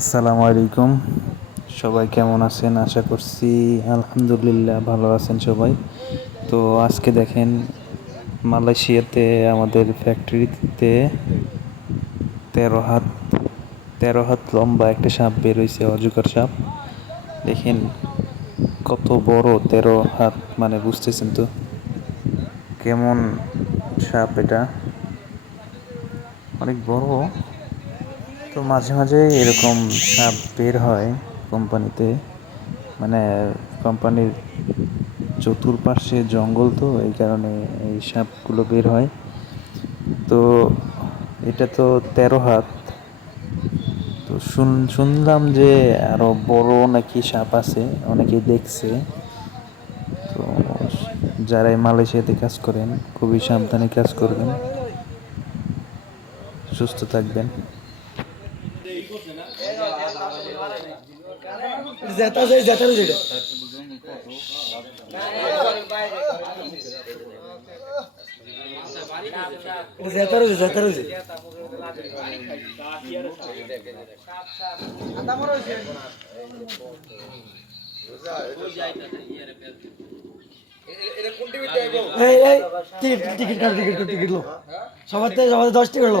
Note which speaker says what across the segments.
Speaker 1: আসসালামু আলাইকুম। সবাই কেমন আছেন? আশা করছি আলহামদুলিল্লাহ ভালো আছেন সবাই। তো আজকে দেখেন মালয়েশিয়াতে আমাদের ফ্যাক্টরিতে তেরো হাত তেরো হাত লম্বা একটা সাপ বেরোইছে অজগর সাপ। দেখেন কত বড় তেরো হাত মানে বুঝতেছেন তো? কেমন সাপ এটা? অনেক বড়। তো মাঝে মাঝে এরকম সাপ বের হয় কোম্পানিতে। মানে কোম্পানির চতুর্পাশে জঙ্গল তো, এই কারণে এই সাপগুলো বের হয়। তো এটা তো তেরো হাত। তো শুন, শুনলাম যে আরও বড় নাকি সাপ আছে অনেকেই দেখছে। তো যারাই মালয়েশিয়াতে কাজ করেন, খুবই সাবধানে কাজ করবেন। সুস্থ থাকবেন।
Speaker 2: জেতা যায় জেতার যেটা। জেতার যে জেতার যে টিকিট কাট টিকিট কাট টিকিট লো। সবার থেকে সবার দশ টিকিট লো।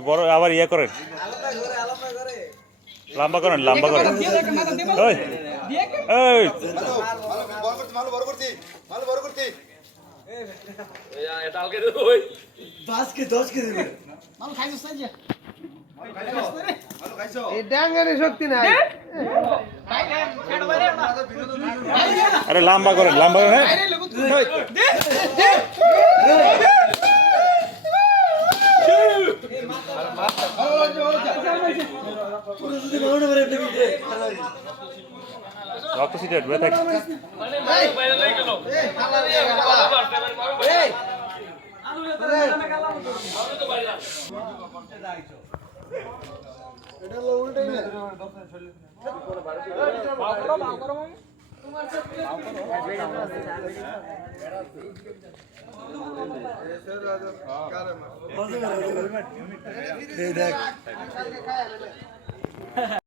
Speaker 3: বড় আবার ইয়ে করেন। লম্বা করেন লম্বা করেন। ওই। এই আরে লম্বা করেন লম্বা করেন হ্যাঁ
Speaker 2: পুরো যদি মাউন্ট করে এমনি দিতে এই দেখ।